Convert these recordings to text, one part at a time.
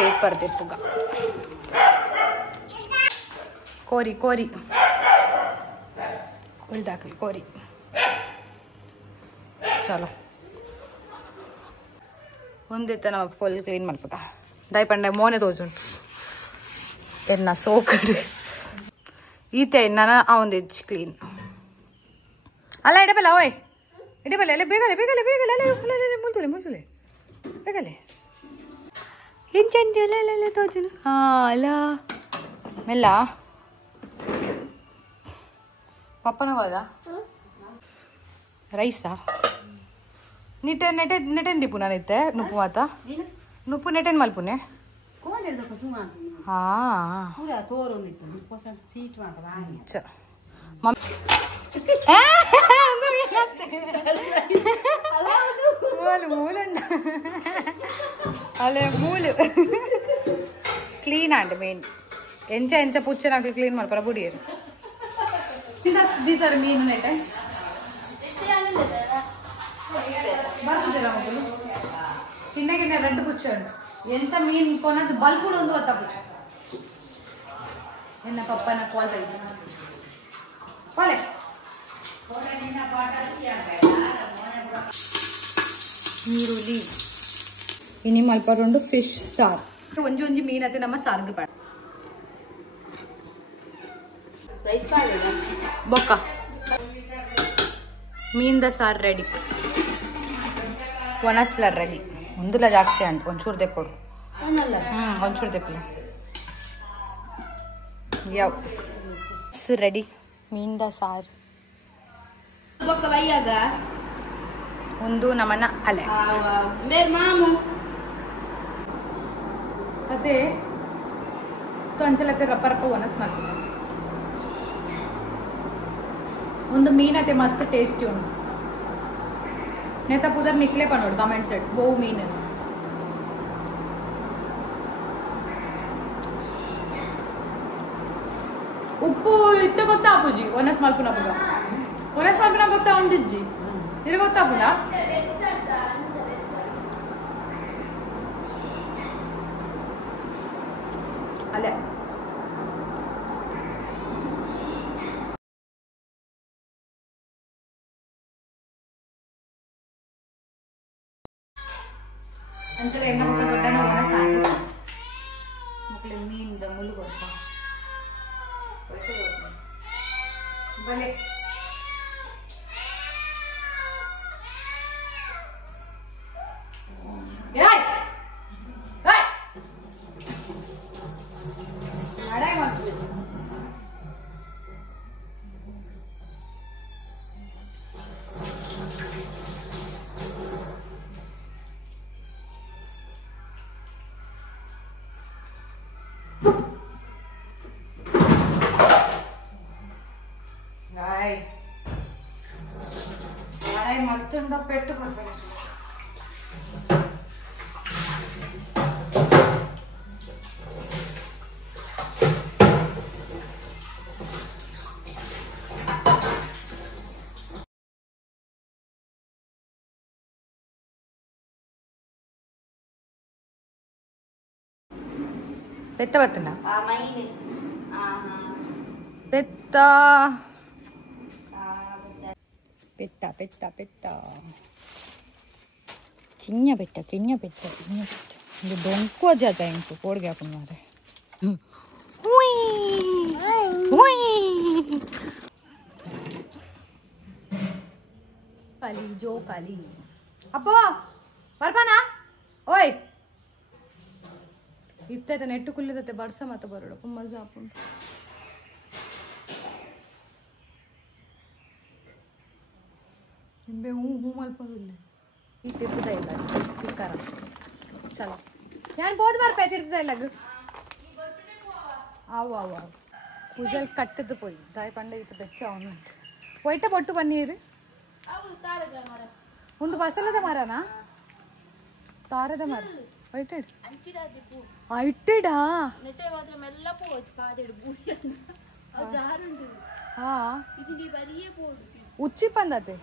Paper दे पुगा कोरी कोरी कोरी दाखल कोरी चलो ಒಂದಿತ್ತ ನಾವು ಫುಲ್ ಕ್ಲೀನ್ ಮಾಡ್ಬೋದಾ ದೈ ಪಂಡೆ ಮೋನೆ ತೋಜುಂಟು ಎನ್ನ ಸೋಕಡು ಈತೆ ನಾನು ಅವಂದಿಜ್ಜಿ ಕ್ಲೀನ್ ಅಲ್ಲ ಇಡಬಲ್ಲ ಓಯ್ ಇಡಬಲ್ಲ ಅಲ್ಲ ಬೇಗಲೆ ಬೇಗಲೆ ಬೇಗಲೆ ಅಲ್ಲ ಮುಲ್ತಲೆ ಮುಲ್ತಲೆ ಬೇಗಲೆ ಹೆಂಚಂದಿ ಅಲ್ಲ ತೋಜುನು ಅಲ್ಲ ಮೆಲ್ಲ ಪಪ್ಪನ ಹೋದ ರೈಸಾ ನೆಟೆನ್ ದಿಪ್ಪು ನಾನು ಇತ್ತೆ ನುಪ್ಪು ಮಾತ ನುಪ್ಪು ನೆಟೆನ್ ಮಲ್ಪುನೆ ಅಲ್ಲೇ ಮೂಲು ಕ್ಲೀನ್ ಅಂಡ್ ಮೇನ್ ಎಂಚ ಎಂಚ ಪುಚ್ಚನಾಗ ಕ್ಲೀನ್ ಮಾಡ್ಪಾರ ಬುಡಿಯರು ದೀತಾರ ಮೀನು ನೆಟೆ ತಿನ್ನಗಿನ್ನ ರೆಡ್ ಪುಚ್ಚ ಉಂಟು ಎಂತ ಮೀನ್ ಕೊನದು ಬಲ್ಪುಡು ಒಂದು ಗೊತ್ತ ಪುಚ್ಚ ಎನ್ನ ಪಪ್ಪನ ಕಾಲ್ ನೀರುಳ್ಳಿ ಇನಿ ಮಲ್ಪರುಂಡು ಫಿಶ್ ಸಾರು ಒಂಜಿ ಒಂಜಿ ಮೀನ್ ಅತ್ತೆ ನಮ್ಮ ಸಾರ್ಗೆ ಪಾಡ ರೈಸ್ ಪಾಡ ಬೊಕ್ಕ ಮೀನ್ದ ಸಾರು ರೆಡಿ ಒಣಸ್ಲ ರೆಡಿ ಒಂದುಲ ಜಾಸ್ತಿ ಅಂಟು ಒಂಚೂರು ದೆಪ್ಪಡು ಒಂಚೂರು ದೆಪ್ಪಲ ಯಾವ ರೆಡಿ ಮೀನ್ದ ಸಾರು ಒಂದು ನಮನ ಅಲೆ ಅದೇ ಅಂಚಲತ್ತೆ ರಪ್ಪ ರಪ್ಪ ಒಣಸ್ ಮಾಡ್ತೀನಿ ಒಂದು ಮೀನತ್ತೆ ಮಸ್ತ್ ಟೇಸ್ಟಿ ಉಂಟು ನೇತ ಪುದರ್ ನಿಕ್ಲೆ ಪನ್ನೋಡು ಕಮೆಂಟ್ ಸೆಟ್ ಬೋ ಮೀನು ಉಪ್ಪು ಇತ್ತೆ ಗೊತ್ತಾ ಅಪ್ಪುಜಿ ಒನಸ್ ಮಲ್ಪುನ ಪುಗ ಒನಸ್ ಮಲ್ಪುನ ಗೊತ್ತಾ ಒಂದಿಜ್ಜಿ ಇದು ಗೊತ್ತಾ ಪುನ ಅಲ್ಲೇ ಅಂಚಲ ಎಣ್ಣೆ ಮುಟ್ಟ ದೊಡ್ಡನ ಒಣ ಸಾಕು ಮಕ್ಕಳು ಮೀನಿಂದ ಮುಳ್ಳು ಕೊಡ್ತಾ ಬಲೆ ಮತ್ತೊಂದು ಪೆಟ್ಟು ಕೊಡ್ಬೇಕು పెద్ద పడుతుందా పెద్ద పెట్ట పెట్ట పెట్ట కిnya పెట్ట కిnya పెట్ట కిnya పెట్ట ఇది డొంకు అజాత ఇంకో కోడికి ఆపున్నారు హుయ్ హుయ్ కాలి జో కాలి అప్పో ಬರ್ಬಾನಾ ಓಯ್ ಇತ್ತೆ ನೆಟ್ಟು ಕುಲ್ಲಿದತ್ತೆ ಬಡ್ಸ ಮತ್ತೆ ಬರೋಡು ಮಜಾ ಆಪುಂಟು ನಿಂಬೆ ಹೂ ಮಲ್ಪದಿಲ್ಲ ಈ ತಿರ್ಗದ ಇಲ್ಲ ತಿರ್ಕಾರ ಚಲೋ ഞാൻ बहुत बार पे ತಿರ್ಗದ ಇಲ್ಲ ಆವು ಆವು ಆವು ಪೂಜಲ್ ಕಟ್ಟದು പോയി ದಾಯಿ ಪಂಡ ಇತ್ತು ಬೆಚ್ಚ ಅವನು ಒಯ್ಟ ಪೊಟ್ಟು ಬನ್ನೀರು ಒಂದು ಬಸಲದ ಮರನಾ ತಾರದ ಮರ ಒಯ್ಟ ಐಟೆಡಾ ನೆಟೆ ಮಾತ್ರ ಮೆಲ್ಲ ಪೋಚ್ ಪಾದೆಡು ಬೂಯನ್ನ ಜಾರುಂಡು ಹಾ ಇದಿ ಬರಿಯೇ ಪೋಡು ಉಚ್ಚಿ ಪಂದತೆ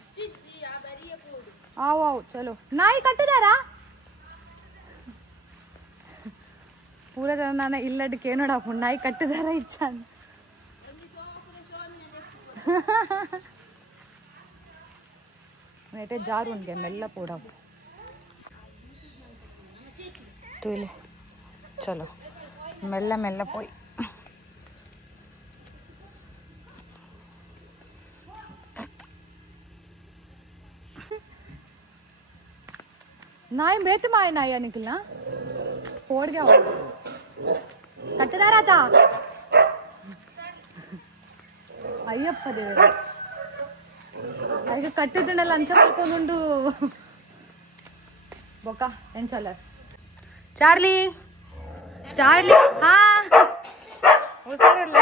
ಉಚ್ಚಿಜ್ಜಿ ಆ ಬರಿಯೇ ಪೋಡು ಆವು ಆವು ಚಲೋ ನಾಯಿ ಕಟ್ಟದಾರಾ ಪೂರ ಜನ ನಾನು ಇಲ್ಲಡ್ಕೆ ನೋಡಪ್ಪ ನಾಯಿ ಕಟ್ಟಿದಾರ ಇಚ್ಛ नेटे जार उनके मेल्ला पूरा तुले चलो मेल्ला मेल्ला पोई नाई बेत माए नाया निकलना फोड़ गया कट्टेदार आता अय्यप्प देवरे ಅದಕ್ಕೆ ಕಟ್ಟಿದ್ದನ್ನೆಲ್ಲ ಅಂಚ ಕಲ್ಕೊಂಡುಂಡು ಬೊಕ್ಕ ಏನ್ ಚಲ ಚಾರ್ಲಿ ಚಾರ್ಲಿ ಹಾ ಹುಷಾರಲ್ಲ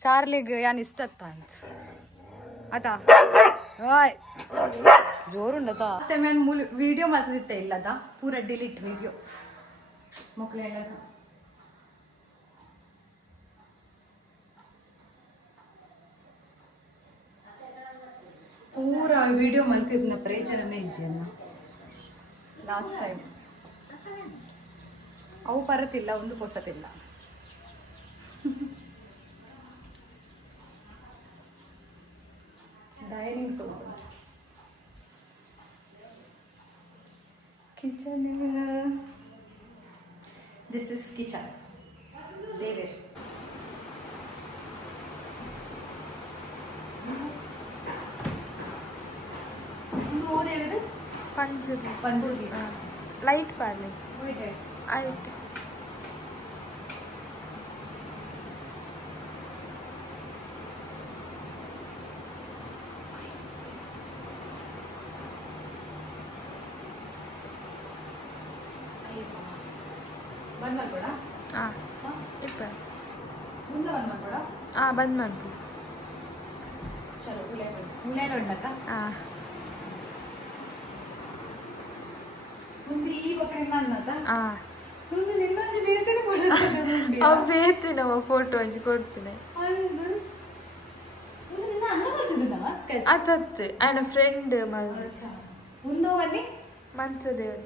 ಚಾರ್ಲಿಗೆ ಯಾನ್ ಇಷ್ಟ ಅಂತ ಆತಾ ಓಯ್ ಜೋರುಂಡತ ಟೈಮ್ ನಾನು ವಿಡಿಯೋ ಮಾಡ್ತಿದ್ದೆ ಇಲ್ಲದ ಪೂರ ಡಿಲೀಟ್ ವಿಡಿಯೋ ಮಕ್ಕಳೆಲ್ಲ पूरा वीडियो मल्तिद्न प्रयोजनನೇ ಇಜ್ಜೆನ ಲಾಸ್ಟ್ ಟೈಮ್ ಅವು ಬರತಿಲ್ಲ ಒಂದು ಪೊಸತಿಲ್ಲ ಡೈನಿಂಗ್ ಸೋಪ್ kitchen this is kitchen Devesh पंजूरी पंजूरी लाइट पार्ले आइट बंद ಮಾಡ್ಬೇಡ ಇಪ್ಪ ಮುಂದೆ ಬಂದ್ ಮಾಡ್ಬೇಡ ಬಂದ್ ಮಾಡ್ತೀನಿ ಚಲೋ ಹುಲೇಲ ಉಂಡಕ್ಕ ಮುಂದೆ ಈ ಬಕರಿಂದ ಅನ್ನತ ಮುಂದೆ ನಿನ್ನೊಂದು ಬೇಕನೆ ಕೊಡ್ತೀನಿ ಅವ್ ಬೇತಿ ನಾವು ಫೋಟೋ ಹಂಚಿ ಕೊಡ್ತೀನಿ ಮುಂದೆ ನಿನ್ನ ಅಣ್ಣ ಬರ್ತಿದ್ದನವ ಸ್ಕೆಚ್ ಅತ್ತತ್ತೆ ಆಯ್ನ ಫ್ರೆಂಡ್ ಮಾಡಿ ಮುಂದೆ ಬನ್ನಿ ಮಂತ್ರದೇವ್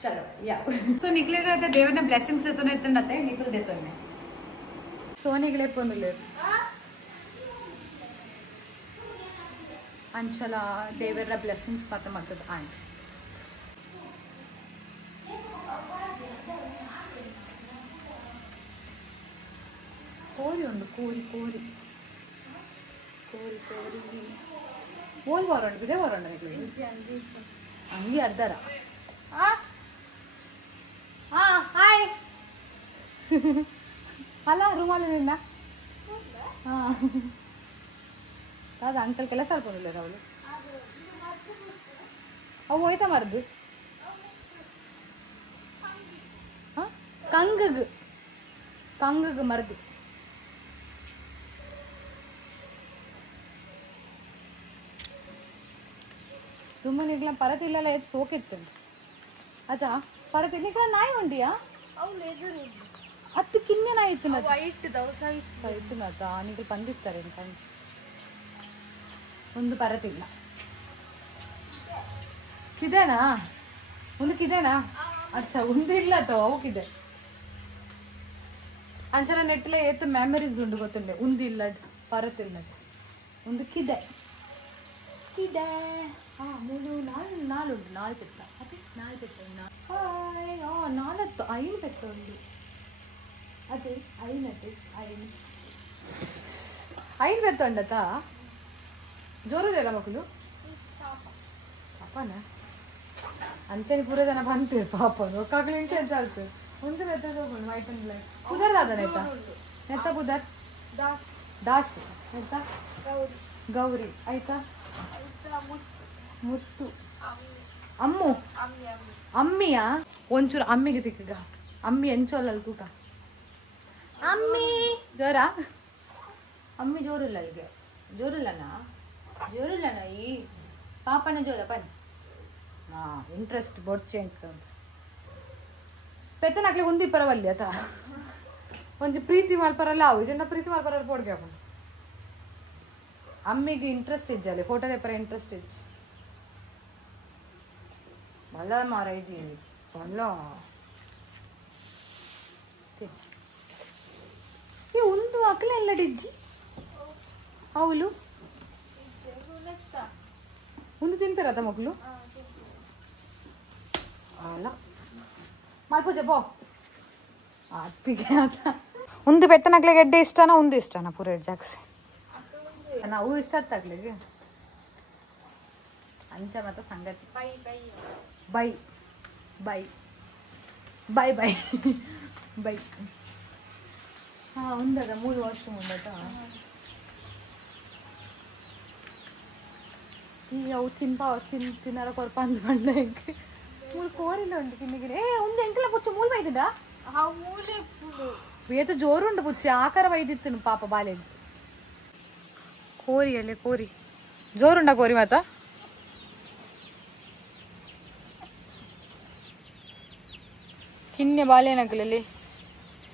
चलो या सो निकले रहते देवर ने ब्लेसिंग्स देतो ने इतने रहते निकल देतो ने सो निकले पोंदले अंचल देवर ब्लेसिंग्स मात्र ಮಾಡ್ತದ ಆಂಟ್ ಕೋರಿ ಒಂದು ಕೋರಿ ಕೋರಿ ಕೋರಿ ಕೋರಿ ಓಲ್ ವಾರಂಡ್ ಬಿದೆ ವಾರಂಡ್ ನಿಕಲೆ ಅಂಗಿ ಅರ್ಧರ ಹಾಯ್ ಅಲ್ಲ ರೂಮಲ್ಲಿಂದ ಅದು ಅಂಕಲ್ ಕೆಲಸ ಅಲ್ಕೊಂಡಿಲ್ಲ ಅವಳು ಅವು ಹೋಯ್ತಾ ಮರ್ದು ಕಂಗಗ್ ಕಂಗಗ್ ಮರ್ದು తుమ్మనిగ్లా పరతిల్ల లేదు సోకెత్తండి అదా పరతినిగ్లా నాయి ఉండియా ಅತ್ತು ಕಿನ್ನೆ ನಾಯಿ ಇತ್ತು ವೈಟ್ ದವಸ ಇತ್ತು ನತ ನೀವು ಬಂದಿರ್ತಾರೆ ಅಂತ ಒಂದು ಪರತಿಲ್ಲ ಕಿದೇನಾ ಒಂದು ಕಿದೇನಾ ಅಚ್ಚ ಒಂದು ಇಲ್ಲ ಅಥವಾ ಅವಕ್ಕಿದೆ ಅಂಚಲ ನೆಟ್ಟಲೆ ಏತ್ ಮೆಮರೀಸ್ ಉಂಡು ಗೊತ್ತುಂಡೆ ಒಂದು ಇಲ್ಲ ಪರತಿಲ್ಲ ಒಂದು ಕಿದೆ ಕಿದೆ ಮೂರು ನಾಲ್ಕು ಪೆತ್ತ ಅದೇ ನಾಲ್ಕು ಪೆತ್ತ ನಾಲ್ಕು ಐದು ಪೆತ್ತ ಉಂಡು ಅದೇ ಐನತ್ತೆ ಐದು ಪೆತ್ತ ಉಂಡತ ಜೋರಲ್ಲ ಮಕ್ಕಳು ಪಾಪನ ಅಂಚನೆ ಪೂರ ಜನ ಬಂತು ಪಾಪನು ಒಕ್ಕಾಗ್ಲಿ ಇಂಚೆ ಅಂಚಾಲ್ತು ಒಂದು ಪೆತ್ತ ತಗೊಂಡು ವೈಟ್ ಅಂಡ್ ಬ್ಲಾಕ್ ಪುದರ್ ಆದ ನೆತ್ತ ನೆತ್ತ ಪುದರ್ ದಾಸ್ ನೆತ್ತ ಗೌರಿ ಆಯ್ತಾ ಮುತ್ತು ಅಮ್ಮು ಅಮ್ಮಿಯ ಒಂಚೂರು ಅಮ್ಮಿಗೆ ತಿಕ್ಕಗ ಅಮ್ಮಿ ಎಂಚೋಲ್ಲಲ್ಲಿ ತೂಕ ಅಮ್ಮಿ ಜೋರ ಅಮ್ಮಿ ಜೋರಿಲ್ಲ ಈಗ ಜೋರಿಲ್ಲನಾ ಈ ಪಾಪನ ಜೋರ ಬನ್ನಿ ಇಂಟ್ರೆಸ್ಟ್ ಬೊಡ್ಚೆ ಪೆತ್ತನಕ್ಲೆ ಉಂದಿ ಪರವಲ್ಲಿ ಆತ ಒಂಜಿ ಪ್ರೀತಿ ಮಲ್ಪರಲ್ಲ ಅವು ಜನ ಪ್ರೀತಿ ಮಲ್ಪರ ಪೋಡ್ಗೆ ಹಾಕೊಂಡು ಅಮ್ಮಿಗೆ ಇಂಟ್ರೆಸ್ಟ್ ಇಜ್ಜಲ್ಲಿ ಫೋಟೋ ತೆಪ್ಪರ ಇಂಟ್ರೆಸ್ಟ್ ಇಜ್ಜಿ ಬಲ್ಲ ಮಾರ ಇದ್ದೀವಿ ಬಲ್ಲ ಒಂದು ಅಕ್ಲೆ ಎಲ್ಲ ಡಿಜ್ಜಿ ಅವಳು ಒಂದು ತಿಂತಾರತ ಮಕ್ಕಳು ಅಲ್ಲ ಮಾಡ್ಪೂಜೆ ಬೋ ಅತ್ತಿಗೆ ಒಂದು ಬೆತ್ತನಕ್ಲೆ ಗೆಡ್ಡೆ ಇಷ್ಟನಾ ಒಂದು ಇಷ್ಟನಾ ಪೂರ ಜಾಕ್ಸಿ ನಾವು ಇಷ್ಟ ಆಗ್ಲಿಗೆ ಅಂಚ ಮತ್ತ ಸಂಗತಿ bye bye bye bye bye bye ಹಾ ಉಂದದ 3 ವರ್ಷ ಮುಂದಟ ಈ ಅವು ತಿನ್ನರ ಕೊರಪ ಅಂದ್ಕೊಂಡ ಮೂರು ಕೋರಿಲ್ಲ ಉಂಟು ಕಿನ್ನಿಗಿನ ಒಂದು ಎಂಕಲ ಪುಚ್ಚ ಮೂಲ ಬೈದಿದ್ದ ಬೇತ ಜೋರುಂಡು ಪುಚ್ಚ ಆಕಾರ ಬೈದಿತ್ತು ಪಾಪ ಬಾಲೆ ಕೋರಿ ಅಲ್ಲೇ ಕೋರಿ ಜೋರುಂಡ ಕೋರಿ ಮಾತ ಕಿನ್ನೆ ಬಾಲೆ ನಗಲಲ್ಲಿ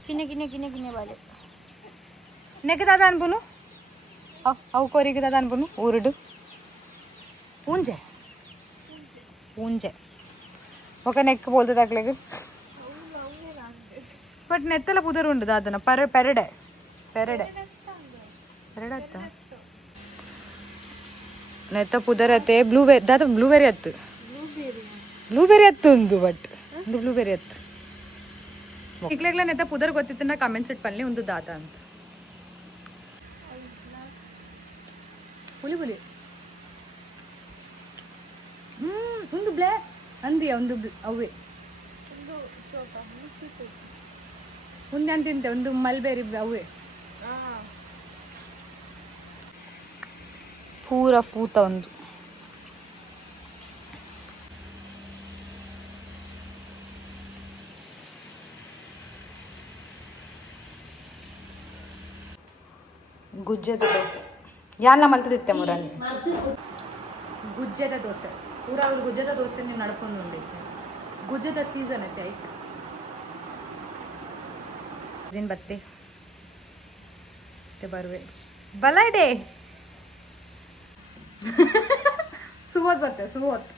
ಕಿನ್ನೆ ಕಿನ್ನೆ ಕಿನ್ನೆ ಕಿನ್ನೆ ಬಾಲೆ ನೆಗದಾದ ಅನ್ಬುನು ಅವು ಕೋರಿಗೆ ದಾದ ಅನ್ಬುನು ಊರುಡು ಊಂಜೆ ಊಂಜೆ ఒక నెక్ పోల్తుంది అట్లకి బట్ నెత్తల పుదరు ఉండదు అదన పెరడే పెరడే పెరడత్త ನೆತ್ತ ಪುದರತ್ತೆ ಬ್ಲೂಬೆರಿ ದಾದ ಬ್ಲೂಬೆರಿ ಅತ್ತು ಬ್ಲೂಬೆರಿ ಅತ್ತು ಒಂದು ಬಟ್ ಒಂದು ಬ್ಲೂಬೆರಿ ಅತ್ತು ಇಕ್ಲೆಗ್ಲ ನೆತ್ತ ಪುದರ್ ಗೊತ್ತಿತ್ತನ್ನ ಕಮೆಂಟ್ಸ್ ಇಟ್ ಪಲ್ಲೆ ಒಂದು ದಾದ ಅಂತ ಪುಲಿ ಪುಲಿ ಒಂದು ಬ್ಲ್ಯಾಕ್ ಅಂದಿಯ ಒಂದು ಅವೇ ಒಂದು ಅಂತ ತಿಂತೆ ಒಂದು ಮಲ್ಬೇರಿ ಅವೇ ಪೂರ ಪೂತ ಒಂದು ಗುಜ್ಜದ ದೋಸೆ ಯಾನ ಮಲ್ತದಿತ್ತೆ ಮುರಾನಿ ಗುಜ್ಜದ ದೋಸೆ ಪೂರ ಅವ್ರು ಗುಜ್ಜದ ದೋಸೆ ನೀವು ನಡ್ಕೊಂಡು ಉಂಡಿತ್ತು ಗುಜ್ಜದ ಸೀಸನ್ ಐತೆ ಆಯ್ತು ದಿನ ಬತ್ತೆ ಬರುವೆ ಬಲಾಡೆ ಸುವತ್ ಬತ್ತೆ ಸುವತ್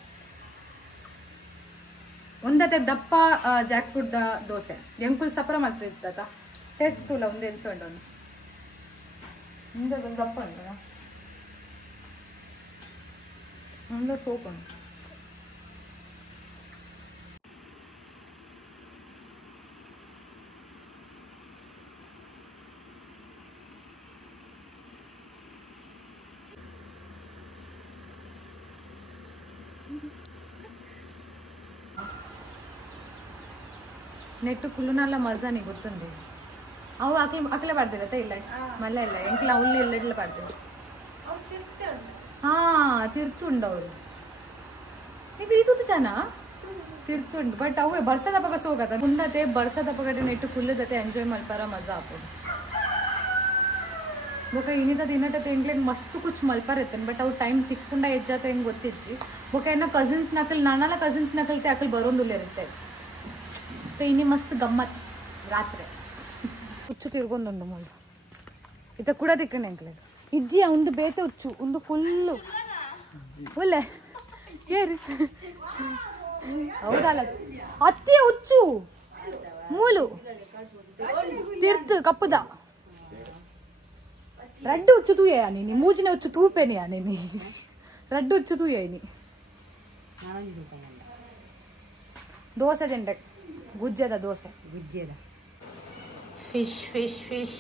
ಒಂದತ್ತೆ ದಪ್ಪ ಜಾಕ್ ಫ್ರೂಟ್ ದೋಸೆ ಎಂಕುಲ್ ಸಪ್ರ ಮಾಡ್ತಿತ್ತ ಟೇಸ್ಟ್ ತೂಲ ಒಂದು ಎನ್ಸೊಂಡು ಮುಂದೆ ಒಂದು ದಪ್ಪ ಉಂಟಾ ಮುಂದೆ ಸೋಪ್ ಉಂಟು ನೆಟ್ಟು ಕುಲ್ಲುನಲ್ಲ ಮಜಾ ನೀ ಗೊತ್ತುಂಡಿ ಅವು ಅಕ್ಲೆ ಪಾಡ್ತಿರತ್ತ ಇಲ್ಲ ಮಲ್ಲ ಇಲ್ಲ ಎಂಕ್ಲ ಅವಳು ಎಲ್ಲ ಪಾಡ್ತೀವಿ ಹಾ ತಿರ್ತುಂಡು ಅವರು ಈಗ ಇದು ಚೆನ್ನ ತಿರ್ತುಂಡು ಬಟ್ ಅವೇ ಬರ್ಸದ ಪಕ್ಕ ಸೋಗದ ಮುಂದತೆ ಬರ್ಸದ ಪಕ್ಕಡೆ ನೆಟ್ಟು ಕುಲ್ಲದತೆ ಎಂಜಾಯ್ ಮಲ್ಪಾರ ಮಜಾ ಹಾಕೋದು ಬೊಕ ಇನ್ನಿದ ಇನ್ನಟತೆ ಎಂಗ್ಲೇನ್ ಮಸ್ತ್ ಕುಚ್ ಮಲ್ಪಾರ ಇರ್ತೇನೆ ಬಟ್ ಅವು ಟೈಮ್ ತಿಕ್ಕೊಂಡ ಹೆಜ್ಜಾತ ಹೆಂಗೆ ಗೊತ್ತಿಚ್ಚಿ ಬೊಕ ಏನೋ ಕಸಿನ್ಸ್ ನಕಲ್ ನಾನಲ್ಲ ಕಸಿನ್ಸ್ ನಕಲ್ತೆ ಅಕಲ್ ಬರೋಂದುಲ್ಲ ಇರುತ್ತೆ ಇನಿ ಮಸ್ತ್ ಗಮ್ಮತ್ ರಾತ್ರಿ ಹುಚ್ಚು ತಿರ್ಗೊಂದುಂಡು ಮೂಲು ಇತ ಕೂಡ ತಿಕ್ಕನೆ ಎಂಕ್ಲೆ ಇಜ್ಜಿ ಒಂದು ಬೇತೆ ಹುಚ್ಚು ಒಂದು ಫುಲ್ಲು ಒಳ್ಳೆ ಏರಿ ಹೌದಲ್ಲ ಅತ್ತಿಯ ಹುಚ್ಚು ಮೂಲು ತಿರ್ತು ಕಪ್ಪುದ ರಡ್ಡು ಹುಚ್ಚು ತೂಯ ನೀನಿ ಮೂಜಿನ ಹುಚ್ಚು ತೂಪೇನಿಯಾ ನೀನಿ ರಡ್ಡು ಹುಚ್ಚು ತೂಯ ನೀ ದೋಸೆ ಜೆಂಡೆ ಗುಜ್ಜದ ದೋಸೆ ಗುಜ್ಜದ fish fish fish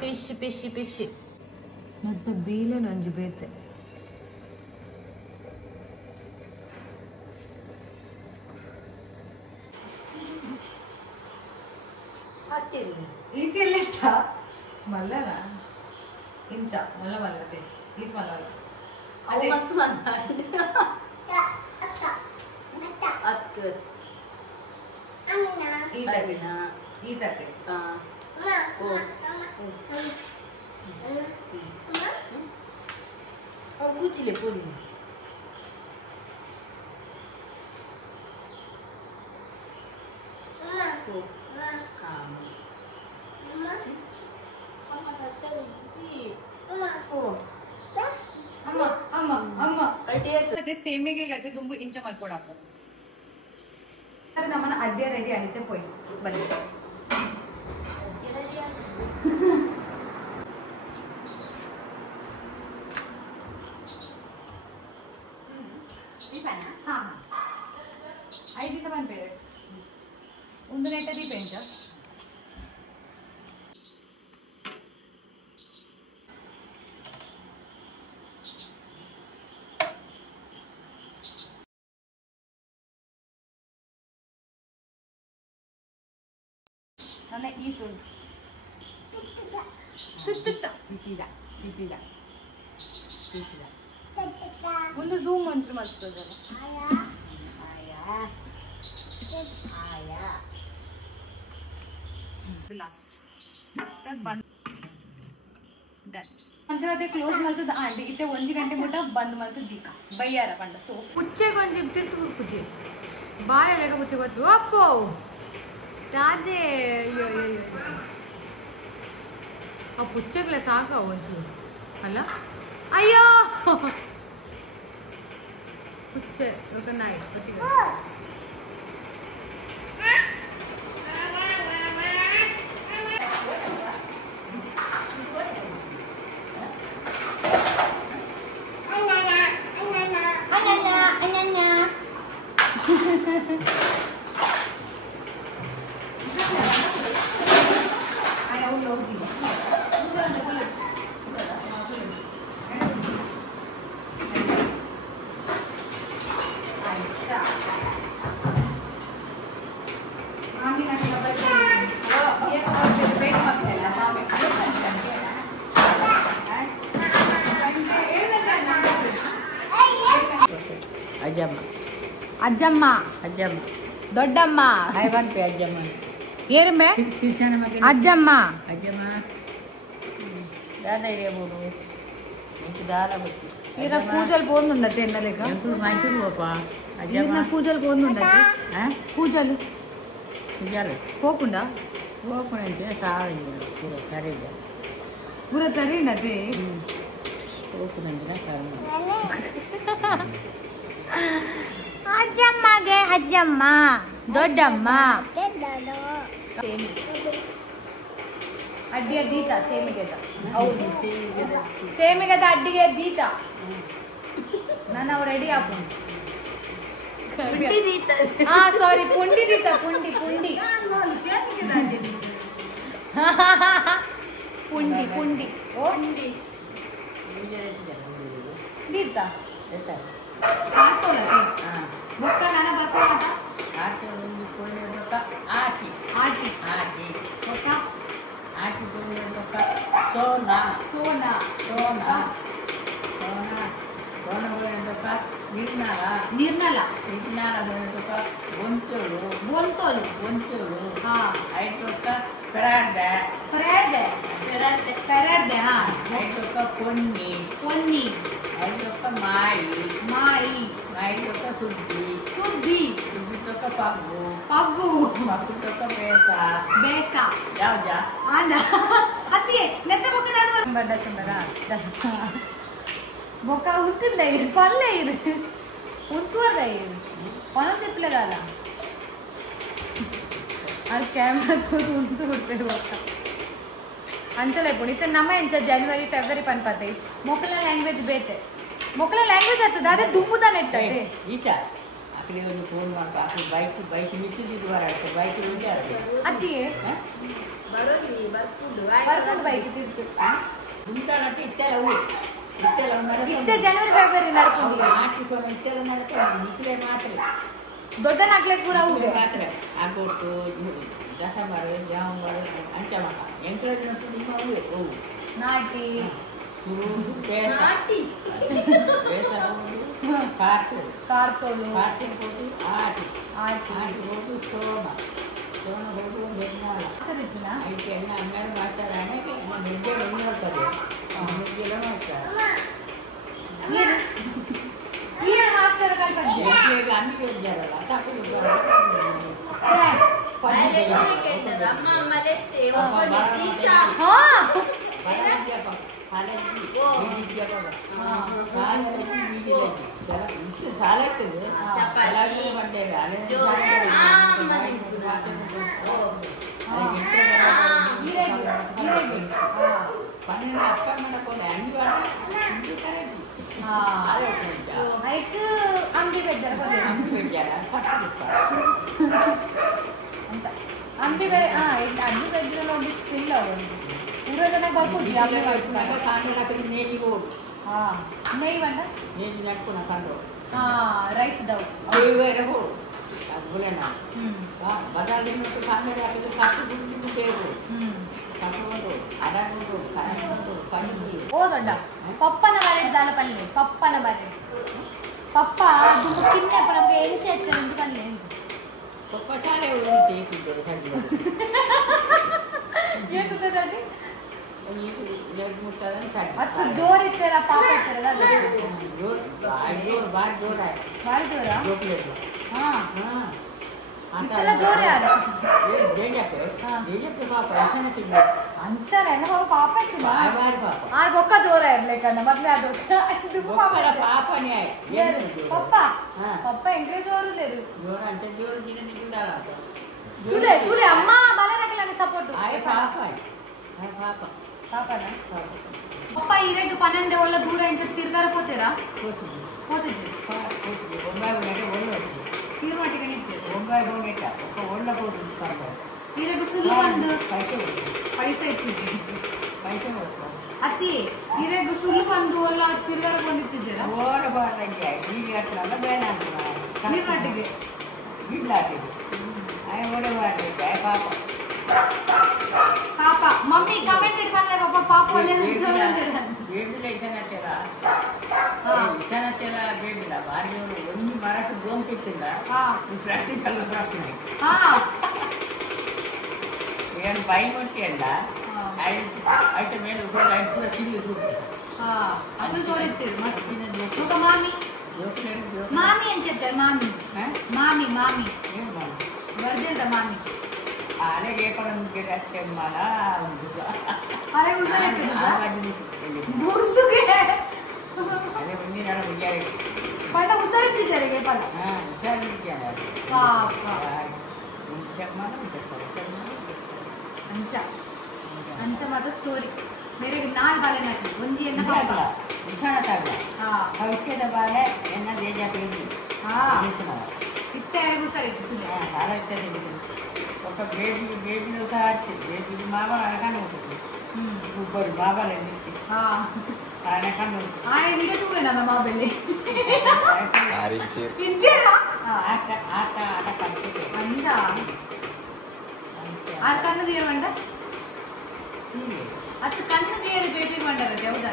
fish fish fish ಮತ್ತೆ ಬೀಲೆ ನಂಜು ಬೇತೆ ಈತಿಯಲ್ಲ ಮಲ್ಲನ ಇಂಚ ಮಲ್ಲ ಮಲ್ಲತೆ ಈತ್ ಮಲ್ಲ ಅದೇ ಮಸ್ತ್ ಮಲ್ಲ ಅತ್ತು ಈ ತಟ್ಟೆ ಕೂಚಿಲೆ ಪೂರಿ ಸೇಮಿಗೆ ಗತಿ ದುಂಬು ಇಂಚ ಮಾಡ್ಕೊಡಪ್ಪ ನಮ್ಮನ್ನ ಅಡ್ಡಿಯ ರೆಡಿ ಆಗುತ್ತೆ ಪೋಯ್ ಬನ್ನಿ ಐದು ತಗೊಂಡ್ ಬೇರೆ ಒಂದು ನೆಟ್ಟದಿ ಪೆಂಚ ನನ್ನ ಈ ತುಂಡು ಒಂದು ಝೂಮ್ ಒಂಚೂರು ಮಾಡ್ತದಲ್ಲ ಲಾಸ್ಟ್ ಒಂದ್ಸಲ ಕ್ಲೋಸ್ ಮಾಡ್ತದ ಆಂಟಿ ಇತ್ತೆ 1 ಗಂಟೆ ಮುಟ್ಟ ಬಂದ್ ಮಾಡ್ತದ ದೀಕ ಬಯ್ಯಾರ ಪಂಡ ಸೊ ಪುಚ್ಚೆಗೆ ಒಂಚಿ ತಿರ್ತು ಪುಚ್ಚೆ ಬಾಯ ಲೆಕ್ಕ ಪುಚ್ಚೆ ಗೊತ್ತು ಅಪ್ಪೋ ತಾದೇ ಆ ಪುಚ್ಚೆಗ್ಲೆ ಸಾಕ ಒಂಚೂರು ಅಲ್ಲ ಅಯ್ಯೋ ಪುಚ್ಚೆ ಇವಾಗ ನಾಯಿ ಒಟ್ಟಿಗೆ ಅಜ್ಜಮ್ಮ ಅಜ್ಜಮ್ಮ ದೊಡ್ಡಮ್ಮ ಅಜ್ಜಮ್ಮ ಏರಿಮೆ ಅಜ್ಜಮ್ಮ ಅಜ್ಜಮ್ಮ పూజలు పోతుండదు ఎండలేక పూజలు పోతుండదు పూజలు పోకుండా పూర తరిండది ಅಜ್ಜಮ್ಮಗೆ ಅಜ್ಜಮ್ಮ ದೊಡ್ಡಮ್ಮ ಅಡ್ಡಿಯ ದೀತ ಸೇಮಿಗೆದ ಹೌದು ಸೇಮಿಗೆದ ಅಡ್ಡಿಗೆ ದೀತ ನಾನು ಅವ್ ರೆಡಿ ಹಾಕು ಹಾ ಸಾರಿ ಪುಂಡಿ ದೀತ ಪುಂಡಿ ಪುಂಡಿ ಪುಂಡಿ ಪುಂಡಿ ಪುಂಡಿ ದೀತ ಬೊಕ್ಕ ನಾನು ಬರ್ತಾನ ಆಟಿ ಆಟಿ ಆಟಿ ಬೊಕ್ಕ ಆಟಿ ಬೊಕ್ಕ ಸೋನಾ ಸೋನಾ ಸೋನಾ ಸೋನಾ ಸೋನಾ ಬೊಕ್ಕ ನಿರ್ಮಲ ನಿರ್ಮಲ ನಿರ್ಮಲ ಬೊಕ್ಕ ಒಂತೋಳು ಒಂತೋಳು ಒಂತೋಳು ಹಾ ಐದು ಬೊಕ್ಕ ಪೆರಾರ್ಡೆ ಪೆರಾರ್ಡೆ ಪೆರಾರ್ಡೆ ಪೆರಾರ್ಡೆ ಹಾ ಐದು ಬೊಕ್ಕ ಪೊನ್ನಿ ಪೊನ್ನಿ ಐದು ಬೊಕ್ಕ ಮಾಯಿ ಮಾಯಿ ಮಾಯಿ ಬೊಕ್ಕ ಸುದ್ದಿ ಸುದ್ದಿ ಸುದ್ದಿ ಬೊಕ್ಕ ಪಗ್ಗು ಪಗ್ಗು ಪಗ್ಗು ಬೊಕ್ಕ ಬೇಸ ಬೇಸ ಯಾವ್ದ ಆನ ಅತ್ತಿಗೆ ನೆತ್ತ ಬೊಕ್ಕ ನಾನು ಬಡ್ಡ ಸಂಬರ ಬೊಕ್ಕ ಉಂತಿಂದ ಇರು ಪಲ್ಲೆ ಇರು ಉಂತುವರ್ದ ಇರು ಪನ ತಿಪ್ಪಲೆಗಾಲ ಅದು ಕ್ಯಾಮ್ರಾ ತೋದು ಉಂತು ಬಿಡ್ಬೇಕು ಬೊಕ್ಕ ಅಂಚಲೆ ಪುಡಿ ಇತ್ತ ನಮ್ಮ ಎಂಚ ಜನವರಿ ಫೆಬ್ರವರಿ ಪನ್ಪತ್ತೆ ಮೊಕಲ ಲ್ಯಾಂಗ್ವೇಜ್ ಬೇತೆ ಮೊಕಲ ಲ್ಯಾಂಗ್ವೇಜ್ ಆಗ್ತದೆ ಅದೇ ದುಂಬುದ ನೆಟ್ಟದೆ ಈಚ ಅಕಡೆ ಒಂದು ಫೋನ್ ಮಾಡ್ಕೊ ಬೈಕ್ ಬೈಕ್ ನಿಂತಿದ್ದು ಬರಾಡ್ತು ಬೈಕ್ ಉಂಟೆ ಅತ್ತಿಗೆ ಬರೋಲಿ ಬರ್ಕೊಂಡು ಬರ್ಕೊಂಡು ಬೈಕ್ ತಿರ್ತು ಉಂಟಾಗಟ್ಟು ಇತ್ತೆಲ್ಲ ಇತ್ತೆ ಜನವರಿ ಫೆಬ್ರವರಿ ನಡ್ಕೊಂಡು ಆಟಿಸೋಣ ಇತ್ತೆಲ್ಲ ನಡತೆ ನಿಕ್ಲೆ ಮಾತ್ರ ದೊಡ್ಡ ನಾಗ್ಲೆ ಕೂಡ ಹೌದು ಮಾತ್ರ ಆಗೋಟು ದಸಂಬರು ಜಾಂಬರು ಅಂಚೆ ಮಕ್ಕ ಎಂಕರೇಜ್ ನಿಮ್ಮ ಅವು ನಾಟಿ ನಾಟಿ ಬೇಸ ಕಾರ್ತು ಕಾರ್ತೋಳು ಕಾರ್ತಿನ ಹೋಗಿ ಆಟಿ ಆಟಿ ಆಟಿ ಹೋಗಿ ಸೋಮ ಸೋಮ ಹೋಗಿ ಒಂದು ಎಣ್ಣಾಳ ಅದಕ್ಕೆ ಎಣ್ಣೆ ಹನ್ನೆರಡು ಮಾಡ್ತಾರೆ ಹಣೆಗೆ ಮುದ್ದೆ ಎಣ್ಣೆ ಹೋಗ್ತದೆ ಮುದ್ದೆಲ್ಲ ಮಾಡ್ತಾರೆ ಮಾಸ್ಟರ್ ಅಂಬಿಗೆ ಇದ್ದಾರಲ್ಲ ತಪ್ಪು अंबी बेजलो स्किल ಊರದನೆ ಬರ್ಬೋದು ಯಾಕೆ ಮಾಡ್ತಾರೆ ಕಾಂಡಲಕ್ಕೆ ನೇಜಿ ಗೋಡು ನೇಯಿ ಬಂಡ ನೇಜಿ ನಟ್ಕೊನ ಕಾಂಡೋ ರೈಸ್ ದವ್ ಅವೇರೆ ಹೋ ಅದ್ಬುಲೆನಾ ಬದಾಲಿನಟ್ಟು ಕಾಂಡಲಕ್ಕೆ ಕಾಸು ಗುಂಡಿ ತೇರು ತಕೊಂಡು ಅದನ್ನು ಕಾಂಡೋ ಪಂಡಿ ಓದೊಡ್ಡ ಪಪ್ಪನ ಬಾರಿ ದಾಲ ಪಲ್ಲೆ ಪಪ್ಪನ ಬಾರಿ ಪಪ್ಪ ದುಮ್ಮ ಕಿನ್ನೆ ನಮಗೆ ಏನು చేస్తారు ಅಂತ ಪಲ್ಲೆ ಪಪ್ಪ ಚಾಲೆ ಉಳಿತಿ ಇಟ್ಟಿದ್ದಾರೆ ಕಂಡಿ ಏನು ತದದಿ ಅದು ಜೋರ್ ಇತ್ತರ ಪಾಪ ಇತ್ತರ ಜೋರ್ ಬಾರಿ ಜೋರ ಹಾ ಇತ್ತಲ್ಲ ಜೋರ ಯಾರು ಅಂಚನೆ ಪಾಪ ಇತ್ತು ಆ ಬೊಕ್ಕ ಜೋರ ಇರ್ಲೇಕಣ್ಣ ಮೊದ್ಲೇ ಅದು ಪಪ್ಪ ಪಪ್ಪ ಎಂಗ್ರೆ ಜೋರು లేదు ಜೋರ ಅಂತ ಜೋರು ತುಲೆ ತುಲೆ ಅಮ್ಮ ಬಲನಕ್ಕೆ ಸಪೋರ್ಟ್ ಪಾಪ ಪಾಪ పాపనా పప్ప ఈ రేటు 12 వల్ల దూరం ఇంత తిరగకపోతేరా పోతుంది తిరుమటిగా నిత్తే ఈ రేటు సుల్లు ಬಂದು ಪೈಸೆ ಇತ್ತಿದ್ದೆ ಅತ್ತಿ ಈ ರೇಟು ಸುಲ್ಲು ಬಂದು ವಲ್ಲ ತಿರಗಾರ ಬಂದಿತ್ತಿದ್ದೀರಾ ಓರ ಬಾರಂಗೆ ಈಗ ಅಟ್ಲಲ್ಲ ಬೇಡ ಅಂತ ತಿರುಮಟಿಗೆ ಇಡ್ಲಾಟಿಗೆ ಆಯ ಓಡೆ ಬಾರಂಗೆ ಪಾಪ पापा मम्मी कमेंटेड करले पापा पापा वाले बेबिला इशनतेला इशनतेला बेबिला बारी ಒಂದು ಮರಕ್ಕೆ ಗೋಮ್ ಕಿತ್ತಿಲ್ಲ ಈ ಪ್ರಾಕ್ಟಿಕಲ್ ಪ್ರಾಕ್ಟಿಕಲ್ ಏನು ಬೈ ಕೊಟ್ಟಿಯಲ್ಲ ಐಟ ಮೇಲೆ ಉಗೋಲ ಐಟ ಸಿಲ್ಲಿ ಗುಡ್ ಅದು ಜೋರಿತ್ತು ಮಸ್ತ್ ನೋಕ ಮಾಮಿ ಮಾಮಿ ಅಂಚೆತ್ತಾರೆ ಮಾಮಿ ಮಾಮಿ ಮಾಮಿ ಏನು ಮಾಮಿ ಬರ್ದಿಲ್ದ ಮಾಮಿ आले के पर मुझे रस्ते माला अरे उसे लेके भूसु के अरे बंदी ना मुझे पहले उसे लेके चलेंगे पहले हां उसे लेके जाना हां मुझे माला मुझे अंचा अंचा माता स्टोरी मेरे नाल वाले ना बंदी है ना पापा उठाना था हां और उसके दबाले है ना ले जा पेगी हां इतने है उसे लेके तुझे हां सारा इतने ఒక బేబీలో సాచి బేబీ మామ అనగానే ఉంటుంది ऊपर बाबा लेने हां आने का नो आए वीडियो तू है ना मां बेले इंचे ना आटा आटा आटा करते अंडा आ कन्न दियर मंड अत कन्न दियर बेबी ಗೆ ಬಂಡರತೆ ಹೌದಾ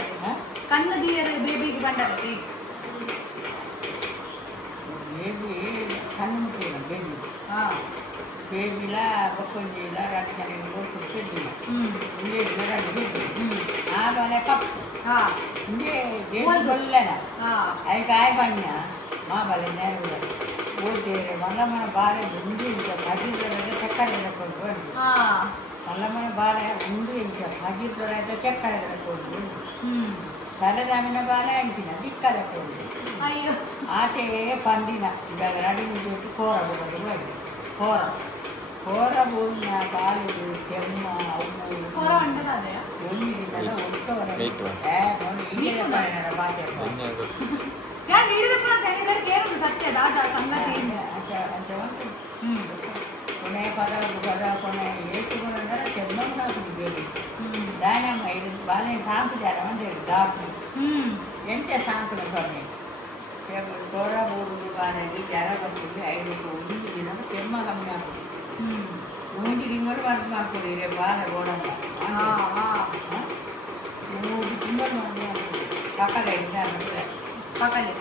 ಕನ್ನ ದಿಯರ್ ಬೇಬಿ ಗೆ ಬಂಡರತೆ ಬೇಬಿ ಕನ್ನ ದಿಯರ್ ಬೇಬಿ ಹಾಂ ಬೇಬಿಲ ಬಕ್ಕೊಂಜಿಲ ರಾಜಕನೆ ಕೊಟ್ಟಿದ್ದಿ ಇಲ್ಲಿ ಬೇರೆ ಬಿಡಿ ಆಮೇಲೆ ಕಪ್ ಹಾ ಇಲ್ಲಿ ಬೇಬಿ ಬಲ್ಲನ ಹಾ ಐ ಕಾಯಿ ಬಣ್ಣ ಮಾ ಬಲೆ ನೇರ ಓದಿರೆ ಮಲ್ಲಮ್ಮನ ಬಾರೆ ಒಂದು ಇಂಚ ಭಾಜಿದ್ರೆ ಚಕ್ಕರೆ ಹಾಕೊಂಡು ಹಾ ಮಲ್ಲಮ್ಮನ ಬಾರೆ ಒಂದು ಇಂಚ ಭಾಜಿದ್ರೆ ಚಕ್ಕರೆ ಹಾಕೊಂಡು ಸರದಾಮಿನ ಬಾರೆ ಅಂಚಿನ ದಿಕ್ಕರೆ ಹಾಕೊಂಡು ಅಯ್ಯೋ ಆತೆ ಪಂದಿನ ಇವಾಗ ರಾಡಿ ಮುಗಿದು ಕೋರ ಬರೋದು ಕೋರ ಕೋರ ಭೂಮಿಯ ಕಾಲಿಗೆ ಕೆಮ್ಮ ಅವು ಕೋರ ಅಂಟದ ಅದೇ ಎಲ್ಲಿದೆಲ್ಲ ಒಟ್ಟವರ ಯಾರು ನೀಡಿದಪ್ಪ ತೆಗೆದಕ್ಕೆ ಏನು ಸತ್ಯ ದಾದ ಸಂಗತಿ ಅಂತ ಕೊನೆ ಪದ ಕೊನೆ ಏಸುಕೊಂಡಂದ್ರೆ ಕೆಮ್ಮನ್ನ ಕುಡಿಬೇಡಿ ದಾನಮ್ಮ ಇದು ಬಾಲೆ ಸಾಂಪಿದಾರ ಒಂದು ಡಾಕ್ಟ್ರು ಎಂತ ಸಾಂಪಿನ ಕೊನೆ ಕೋರ ಭೂಮಿ ಬಾಲೆಗೆ ಜ್ವರ ಬರ್ತಿದ್ವಿ 5 ಒಂದು ದಿನ ಕೆಮ್ಮ ಕಮ್ಮಿ ಆಗ್ತದೆ ಮೂರು ತಿಂಗಳು ವರ್ಕ್ ಮಾಡ್ತೀವಿ ಬಾಳೆ ಓಡಲ್ಲ ಮೂರು ತಿಂಗಳು ಪಕ್ಕಲೆ ಪಕ್ಕಲೆ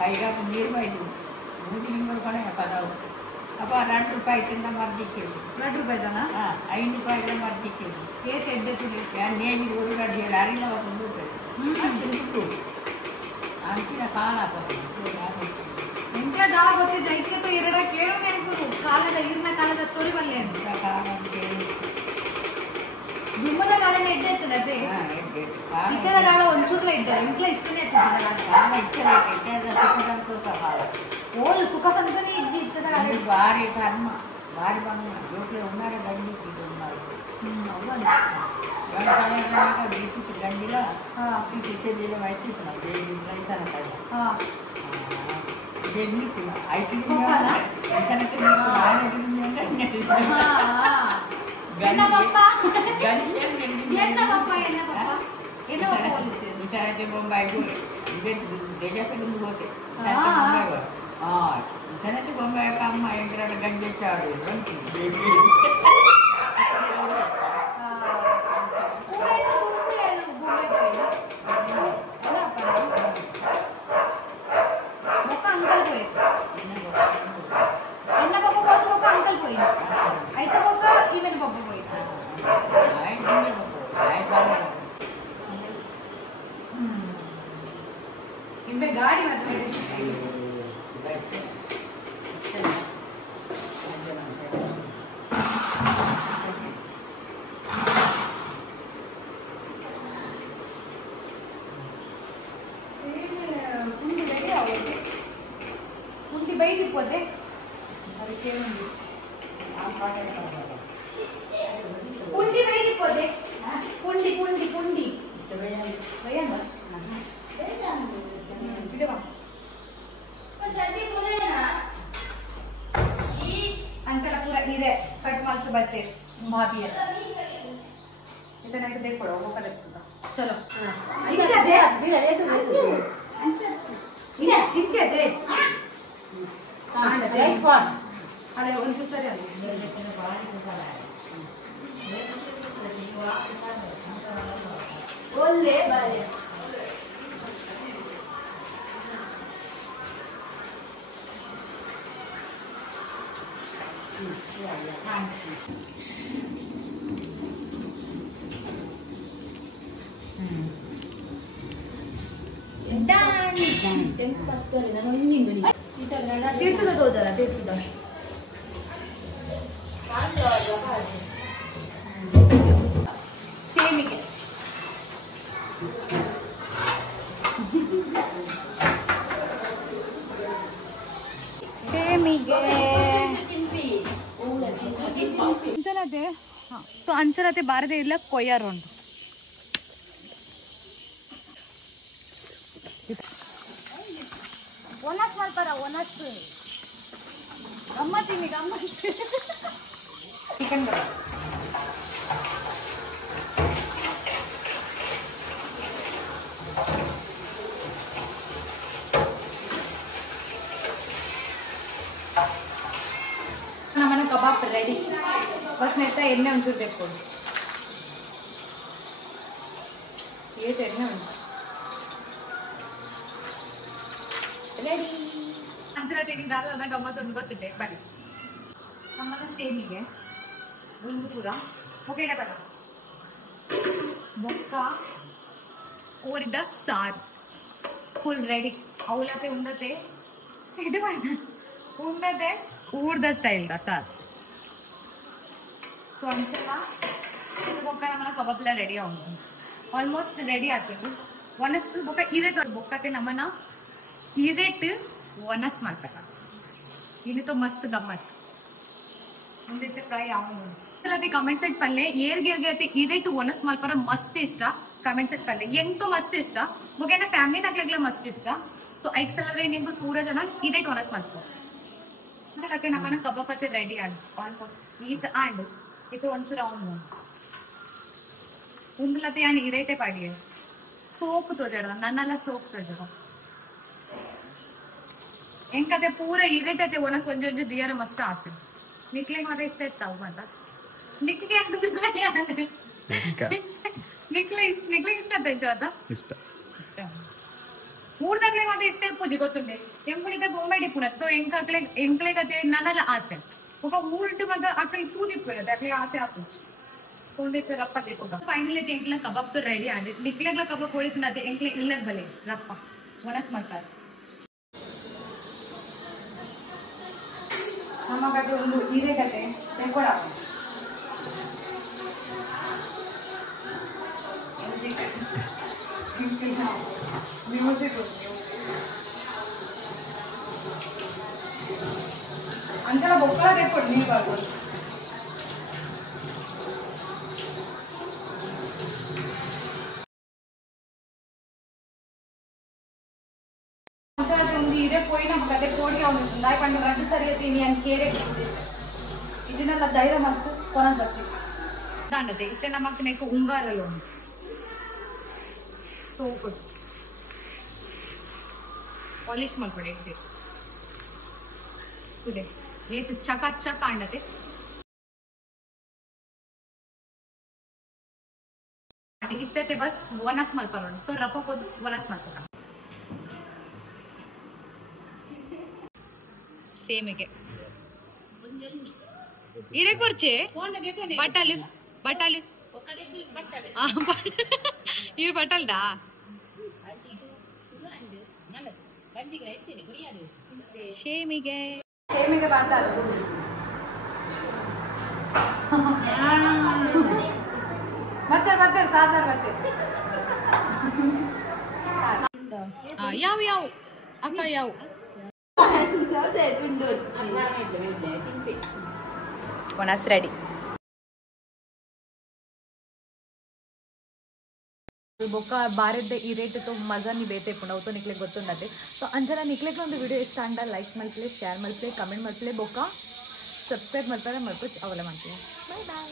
ಕೈಗಾಪ ನೀರು ಬೈದು 3 ತಿಂಗಳು ಕಡೆ ಪದವು ಅಪ್ಪ 2 ರೂಪಾಯಿ ತಿಂದ ಮರ್ದಿಕ್ಕೇಳು 2 ರೂಪಾಯಿದನಾ 5 ರೂಪಾಯಿಗೆ ಮರ್ದಿಕ್ಕೇಳು ಏಟ್ ಎಡ್ಡೆ ತಿಳಿ ನೇಜಿಗೆ ಒಂದು ಗಡ್ಡೆ ಅರಿಲ್ಲ ಒಂದು ತಿಂದು ಅಂಚಿನ ಕಾಲ ಎಂತ ಇಟ್ಲ ಜಾವ ಗೊತ್ತಿದ್ದ ಇಟ್ಲ ಎರಡ ಕೇಳು ನೆನಪು ಕಾಲದ ಈರ್ನ ಕಾಲದ ಸ್ಟೋರಿ ಬಲ್ಲೆ ಅಂತ ದುಮ್ಮದ ಕಾಲ ಎಡ್ಡೆ ಇರ್ತದೆ ಅದೇ ಇಕ್ಕದ ಕಾಲ ಒಂಚೂರ್ಲ ಇದ್ದಾರೆ ಇಂಟ್ಲ ಇಷ್ಟನೇ ಓದು ಸುಖ ಸಂತನೇ ಇಜ್ಜಿ ಇರ್ತದ ಭಾರಿ ಕರ್ಮ ಭಾರಿ ಬಂದ ಜೋಕ್ಲೆ ಉನ್ನಾರ ಗಂಡಿತ್ತು ಗೀಚಿತ್ತು ಗಂಡಿಲ್ಲ ಕಿಚ್ಚೆಲ್ಲ ಮಾಡ್ತಿತ್ತು ನಾವು ರೈತನ ಕಡೆ ಬೆನ್ನಿತ್ತು ಐಟಿ ವಿಚಾರಕ್ಕೆ ಬೊಂಬಾಯಿ ದೇಜಕ್ಕೆ ಹೋತೆ ವಿಚಾರಕ್ಕೆ ಬೊಂಬಾಯಿ ಅಮ್ಮ ಎಂಗ್ರಾಡ ಗಂಜೆ ಚಾಡು ಬೇಬಿ गाड़ी कुंडी बैदिपोते ಅದಕ್ಕೆ कुंडी बैदिपोते कुंडी कुंडी कुंडी भैया अंचल पूरा इधे कट मालतू बत्ते भाभी है इतना एक देख पड़ो वो कलेक्ट होगा चलो इधर दे बिना ये तो इधर दे कहां दे कौन अरे उन चुसरे बोले बारे तीर्थದ ದೋಜಲ तीर्थದ ಸೇಮಿಗೆ ಸೇಮಿಗೆ ಅಂಚಲತೆ तो अंचलते बारदे ಇಲ್ಲ ಕೊಯ್ಯಾರೋಂಡು ಒನಸ್ ಮಲ್ಪರ ಒನಸ್ ಗಮ್ಮತ್ತಿನಿ ಗಮ್ಮತ್ ಚಿಕನ್ ಬರ ನಮ್ಮನೆ ಕಬಾಬ್ ರೆಡಿ बस नेता एण्णे ಒಂಚೂರು ತೆಕ್ಕೊಂಡು ಏಟ್ ಎಣ್ಣೆ ಉಂಟು ರೆಡಿ ಅಂಚಲ ತೆಗಿದಾರ ಅದ ಗಮ್ಮತ್ತೊಂದು ಗೊತ್ತಿದೆ ಬನ್ನಿ ನಮ್ಮನ್ನ ಸೇಮಿಗೆ ಒಂದು ಪೂರ ಒಕೆಡೆ ಬರ ಬೊಕ್ಕ ಕೋರಿದ ಸಾರು ಫುಲ್ ರೆಡಿ ಅವಲತೆ ಉಂಡತೆ ಇದು ಉಂಡತೆ ಊರ್ದ ಸ್ಟೈಲ್ ದ ಸಾರು तो अंचला बोका नमना कबाबला रेडी आउंड ऑलमोस्ट रेडी आते वनस बोका इरे तो बोका ते नमना इरेट वनस ಮಾಡ್ತಾರ ini तो मस्त गम्मत ಮುಂದೆ ಫ್ರೈ ಆउंड ಅಲ್ಲದೆ ಕಮೆಂಟ್ ಸೆಟ್ ಪಲ್ಲೆ ಏರ್ಗೆರ್ಗೆ ಇರೆಟ್ ವನಸ್ ಮಾಡ್ತಾರ ಮಸ್ತ್ ಇಷ್ಟ ಕಮೆಂಟ್ ಸೆಟ್ ಪಲ್ಲೆ ಎಂಗ್ तो मस्त ಇಷ್ಟ बोकेना ಫ್ಯಾಮಿಲಿ ನಕ್ಲೆಗ್ಲ ಮಸ್ತ್ ಇಷ್ಟ तो ಐಕ್ ಸಲರೆ ನಿಮ್ಗೆ ಪೂರಾ ಜನ ಇರೆಟ್ ವನಸ್ ಮಾಡ್ತಾರೆ ಅಂಚಲತೆ ನಮನ ಕಬಾಬ್ ಅತೆ ರೆಡಿ ಆಡ್ ಆಲ್ಮೋಸ್ಟ್ ಈತ್ ಆಂಡ್ itu ಒಂಚೂರು ಅವನು ಉಂಡ್ಲತೆ ಯಾನಿ ಇರೇಟೆ ಪಾಡಿಯೆ ಸೋಪ್ ತೋಜಡ ನನ್ನಲ್ಲ ಸೋಪ್ ತೋಜಡ ಎಂಕತೆ ಪೂರ ಇರೇಟತೆ ಒನಸ್ ಒಂಜೊಂಜು ದಿಯರ ಮಸ್ತ್ ಆಸೆ ನಿಕ್ಲೆ ಮಾತ ಇಷ್ಟ ಇರ್ತಾವ ಮಾತ ನಿಕ್ಲೆ ನಿಕ್ಲೆ ಇಷ್ಟ ಆಯ್ತು ಅದ ಇಷ್ಟ ಊರ್ದಾಗ್ಲೆ ಮಾತ ಇಷ್ಟ ಪೂಜೆ ಗೊತ್ತುಂಡೆ ಎಂಕುಳಿತ ಗೋಂಬೆ ಪುಣತ್ತು ಎಂಕ್ಲೆ ಕತೆ ನನ್ನಲ್ಲ ಆಸೆ ఒక ఊరిటి మధ్య అక్కడ పూదిపోయారు అట్లా ఆసే ఆపచ్చు కొండితే రప్ప దేకుండా ఫైనల్ అయితే ఇంట్లో కబాబ్ తో రెడీ అండి నిక్లేగ్ల కబాబ్ కొడుతున్నది ఇంట్లో ఇల్లక్ బలే రప్ప వనస్ ಮಾಡ್ತಾರೆ ನಮಗದು ಒಂದು ಹಿರೇಕತೆ ತೆಕ್ಕೊಡ ಮ್ಯೂಸಿಕ್ ಅಂಚಲ ಬೊಕ್ಕಲ ತೆಕ್ಕೊಡು ನೀವು ಬರ್ಬೋದು ఇదే పోయినా అదే కోడిగా ఉంది దాయి పండు రద్దు సరిగ్గా తిని అని కేరే ಇದನ್ನೆಲ್ಲ ಧೈರ್ಯ ಮತ್ತು ಕೊನೆಗೆ ಬರ್ತೀವಿ ದಾಂಡತೆ ಇತ್ತೆ ನಮ್ಮಕ್ಕ ನೆಕ್ಕು ಉಂಗಾರಲ್ಲ ಉಂಟು ಸೋಪು ಪಾಲಿಶ್ ಮಾಡ್ಕೊಡಿ ಇದೆ ಏತು ಚಕ ಚಕ ಅಂಡತೆ ಇತ್ತೆ ಬಸ್ ವನಸ್ ಮಲ್ಪರೋಣ ತೋ ರಪ್ಪ ಹೋದು ವನಸ್ ಮಾಡ್ಕೊತ ಸೇಮಿಗೆ ಇರೆ ಕೊರ್ಚೆ ಬಟ್ಟಲು ಬಟ್ಟಲು ಇವ್ರು ಬಟ್ಟಲ್ದಾ ಸೇಮಿಗೆ ಸೇಮಿಗೆ ಬಟ್ಟಲ್ ಬರ್ತಾರೆ ಬರ್ತಾರೆ ಸಾಧಾರ ಬರ್ತಾರೆ ಯಾವ ಯಾವ ಅಕ್ಕ ಯಾವ Ponas ready. ಬೊಕ್ಕ ಬಾರದ್ದೆ ಈ ರೇಟ್ तो मजा नहीं बेते पुनः तो निकले ಗೊತ್ತುಂಡತೆ तो अंजना निकले ಒಂದು ವಿಡಿಯೋ ಇಷ್ಟ ಅಂಡ ಲೈಕ್ ಮಾಡ್ಪ್ಲೆ ಶೇರ್ ಮಾಡ್ಪ್ಲೆ ಕಮೆಂಟ್ ಮಾಡ್ಪ್ಲೆ ಬೊಕ್ಕ ಸಬ್ಸ್ಕ್ರೈಬ್ ಮಾಡ್ತಾರೆ ಮಾಡ್ಕೊಚ್ ಅವಲ ಮಾಡ್ತೀನಿ ಬೈ ಬೈ.